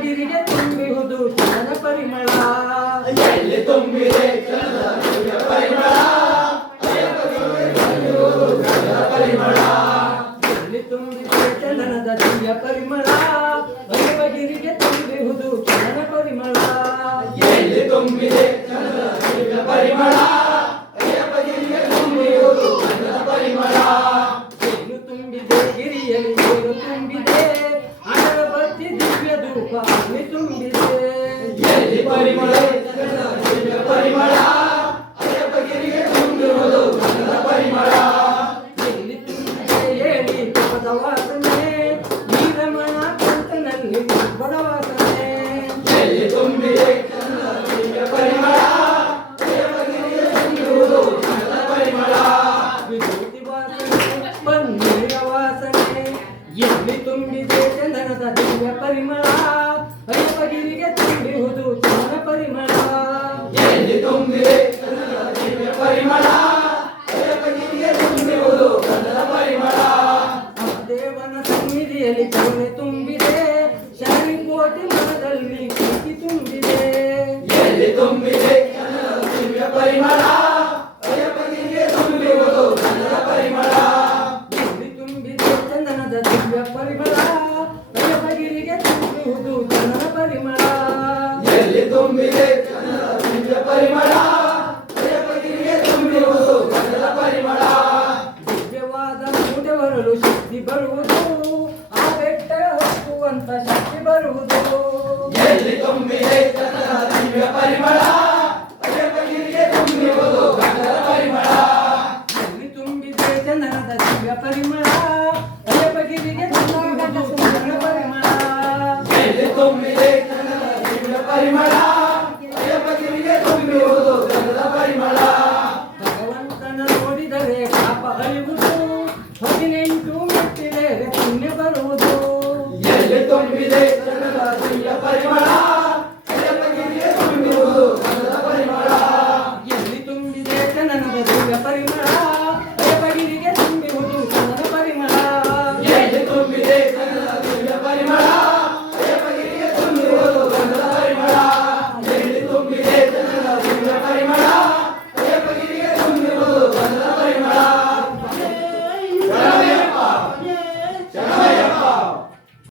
ಅಯ್ಯಪ್ಪಗಿರಿಗೆ ತುಂಬಿಹುದು ಚಂದನ ಪರಿಮಳ ಎಲ್ಲಿ ತುಂಬಿದೆ ಚಂದನ ಪರಿಮಳ ಪರಿಮಳ ಎಲ್ಲಿ ತುಂಬಿದೆ ಚಂದನದ ದಿವ್ಯ ಪರಿಮಳ ಅಯ್ಯಪ್ಪಗಿರಿಗೆ ತುಂಬಿಹುದು ಚಂದನ ಪರಿಮಳ ಎಲ್ಲಿ ತುಂಬಿದೆ ಚಂದನ ಪರಿಮಳ ಅಯ್ಯಪ್ಪಗಿರಿಗೆ ತುಂಬಿಹುದು ಚಂದನ ಪರಿಮಳ ಏನು ತುಂಬಿದೆ ಗಿರಿಯಲ್ಲಿ ಏನು ತುಂಬಿದೆ ಅದರ ಬತ್ತಿ ದಿವ್ಯ ಧೂಪ ಅಗ್ನಿ ತುಂಬಿದೆ ಎಲ್ಲಿ ಪರಿಮಳ ಚಂದನ ಪರಿಮಳ ಅಯ್ಯಪ್ಪಗಿರಿಗೆ ತುಂಬಿಹುದು ಚಂದನ ಪರಿಮಳ ಎಲ್ಲಿ ತುಂಬಿದೆ ಹೇಳಿ ತುಪ್ಪದ ವಾಸನೆ ನೀರಮಣ ಕಂತನಲ್ಲಿ ತುಪ್ಪದ ವಾಸನೆ ಎಲ್ಲಿ ತುಂಬಿದೆ ಚಂದನ ಪರಿಮಳ ಅಯ್ಯಪ್ಪಗಿರಿಗೆ ತುಂಬಿಹುದು ಚಂದನ ಪರಿಮಳ ವಿಭೂತಿ ವಾಸನೆ ಪನ್ನೀರ ವಾಸನೆ ಎಲ್ಲಿ ತುಂಬಿದೆ ಚಂದನದ ದಿವ್ಯ ಪರಿಮಳ ಅಯ್ಯಪ್ಪಗಿರಿಗೆ ತುಂಬಿಹುದು ಚಂದನ ಪರಿಮಳ ಎಲ್ಲಿ ತುಂಬಿದೆ ಚಂದನ ಪರಿಮಳ ಅಯ್ಯಪ್ಪಗಿರಿಗೆ ತುಂಬಿಹುದು ಚಂದನ ಪರಿಮಳ ದೇವನ ಸನ್ನಿಧಿಯಲ್ಲಿ ಕರುಣೆ ತುಂಬಿದೆ ಶರಣಿ ಕೋಟಿ ಮನದಲ್ಲಿ ಪ್ರೀತಿ ತುಂಬಿದೆ ಎಲ್ಲಿ ತುಂಬಿದೆ ಚಂದನ ಪರಿಮಳ ಅಯ್ಯಪ್ಪಗಿರಿಗೆ ತುಂಬಿಹುದು ಚಂದನ ಪರಿಮಳ ಎಲ್ಲಿ ತುಂಬಿದೆ ಚಂದನದ ದಿವ್ಯ ಪರಿಮಳ ಅಯ್ಯಪ್ಪಗಿರಿಗೆ ತುಂಬಿಹುದು ಚಂದನ ಪರಿಮಳ ಎಲ್ಲಿ ತುಂಬಿದೆ ಚಂದನ ಪರಿಮಳ ಅಯ್ಯಪ್ಪಗಿರಿಗೆ ತುಂಬಿಹುದು ಚಂದನ ಪರಿಮಳ ದಿವ್ಯವಾದ ಮೂಟೆ ಬರಲು ಶಕ್ತಿ ಬರುವುದು ಆ ಬೆಟ್ಟ ಹೊಕ್ಕುವಂತ ಶಕ್ತಿ ಬರುವುದು ಎಲ್ಲಿ ತುಂಬಿದೆ ಚಂದನ ಪರಿಮಳ ಅಯ್ಯಪ್ಪಗಿರಿಗೆ ತುಂಬಿಹುದು ಚಂದನ ಪರಿಮಳ ಎಲ್ಲಿ ತುಂಬಿದೆ ಚಂದನದ ದಿವ್ಯ ಪರಿಮಳ ಅಯ್ಯಪ್ಪಗಿರಿಗೆ ತುಂಬಿಹುದು ಚಂದನ ಪರಿಮಳ ಎಲ್ಲಿ ತುಂಬಿದೆ ಚಂದನ ಪರಿಮಳ ಅಯ್ಯಪ್ಪಗಿರಿಗೆ ತುಂಬಿಹುದು ಚಂದನ ಪರಿಮಳ ಭಗವಂತನ ನೋಡಿದರೆ ಪಾಪ ಅಳಿವುದು 18 ಮೆಟ್ಟಿದರೆ ಪುಣ್ಯ ಬರುವುದು ಎಲ್ಲಿ ತುಂಬಿದೆ ಚಂದನ ಪರಿಮಳ ಅಯ್ಯಪ್ಪಗಿರಿಗೆ ತುಂಬಿಹುದು ಚಂದನ ಪರಿಮಳ ಎಲ್ಲಿ ತುಂಬಿದೆ ಚಂದನದ ದಿವ್ಯ ಪರಿಮಳ